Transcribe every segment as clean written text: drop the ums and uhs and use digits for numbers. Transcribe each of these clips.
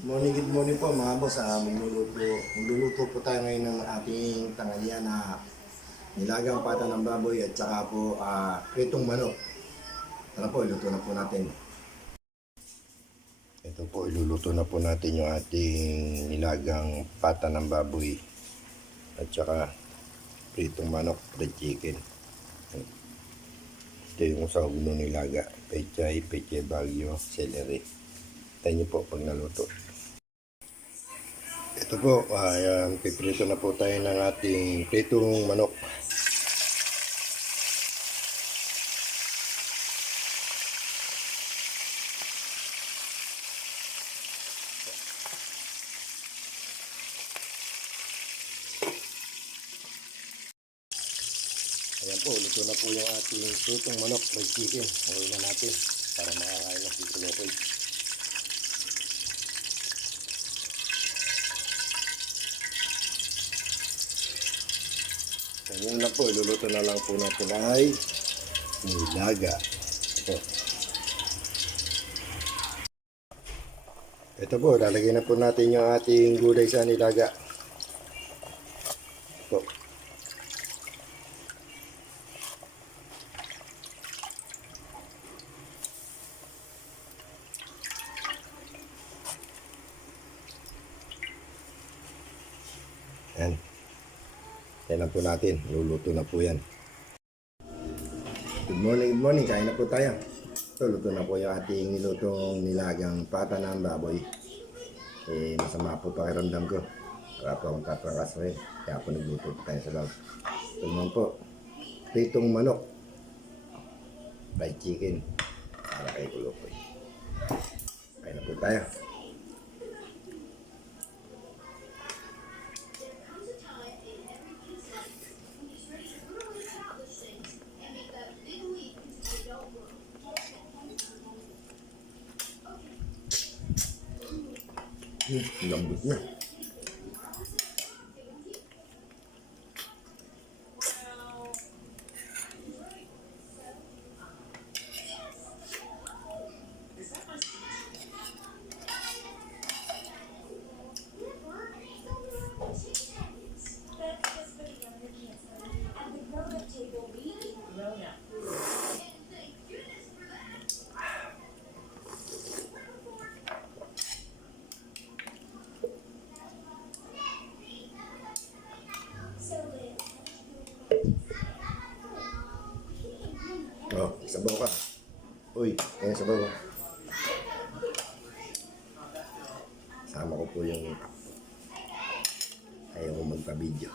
Good morning po mga boss. Magluluto po tayo ngayon ng ating tanghalian na nilagang pata ng baboy at saka po pritong manok. Tara po, iluto na po natin. Ito po, iluluto na po natin yung ating nilagang pata ng baboy at saka pritong manok, fried chicken. Ito yung sahog ng nilaga, pechay bagyo, celery. Tayo nyo po pag naluto. Ito po, piprito na po tayo ng ating pritong manok. Ayan po, luto na po yung ating pritong manok, fried chicken. Ngayon na natin para makakain ng sikulokoy. Ngayon na po, iluluto na lang po natin ay nilaga. Ito po, lalagyan na po natin yung ating gulay sa nilaga. Ito. Yan. Yan lang po natin. Luluto na po yan. Good morning. Kain na po tayo. Ito, luto na po yung ating nilutong nilagang pata ng baboy. Masama po pakiramdam ko. Para po akong tatrakas rin. Kaya po nagluto po tayo sa loob. Ito naman po, pritong manok. Fried chicken. Para kay Kulokoy. Kain na po tayo. Lambot niya. Oh, sabaw ka. Uy, ayan sabaw ka. Sama ko po yung ayaw ko magpa-video.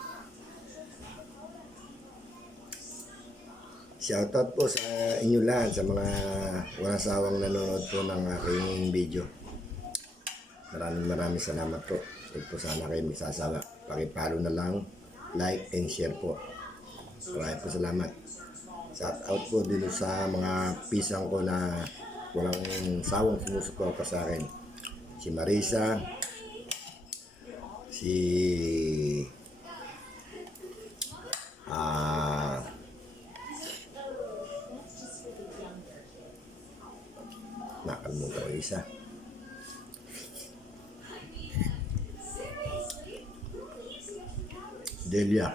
Shoutout po sa inyo lahat, sa mga walang sawang nanonood po ng aking video. Maraming salamat po. Huwag po sana kayo magsasawa. Pakipalo na lang, like and share po. Maraming po salamat. Shout out po dito sa mga pisang ko na walang sawang sumusuporta sa akin. Si Marisa, si nakalimutan ko isa. Delia,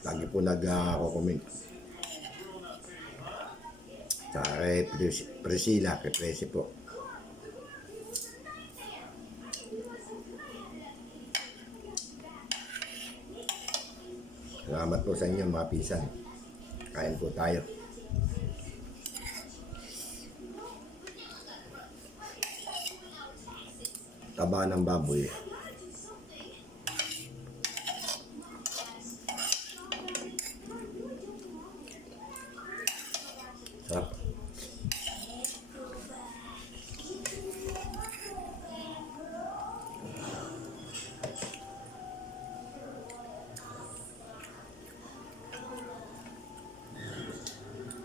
lagi po nag-comment. Tsaka kay Priscilla, kay Presi po. Salamat po sa inyo mga pisan. Kain po tayo. Taba ng baboy. Sarap.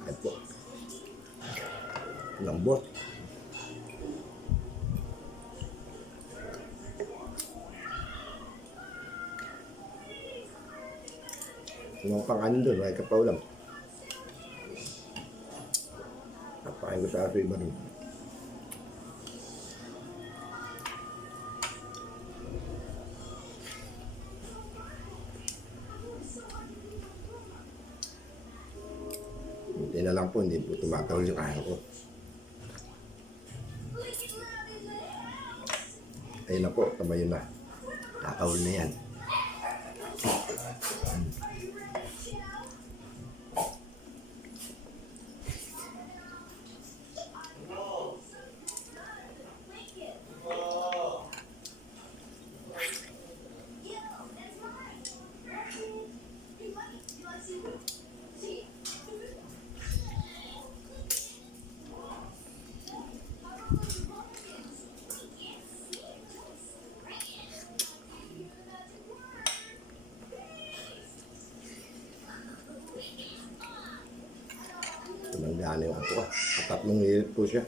Ito. Lambot. Yung pang-anin doon, may kapaulam. Napain ko sa aso iba doon. kailangan po hindi po tumatawal yung araw ko. Ayun na po, tamayo na. Tatawal na yan. Tumanggana yung ako ah. Tatlong hirit po siya.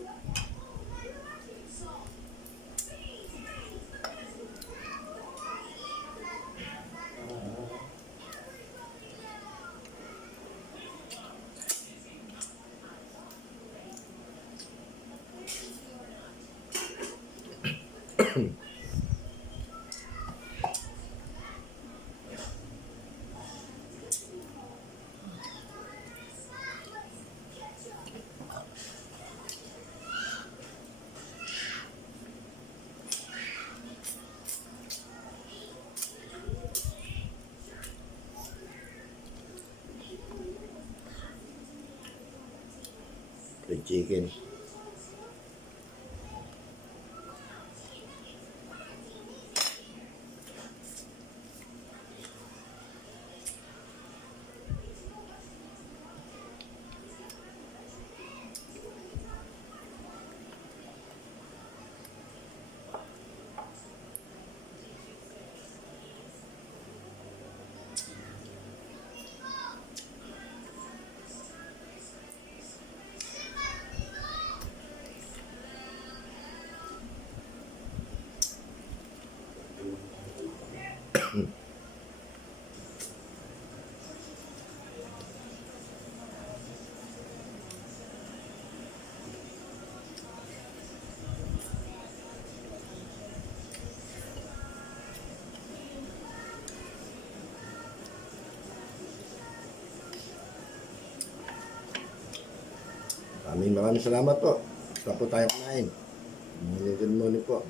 Fried chicken. Maraming salamat po. Basta po tayo kumain. Good morning po.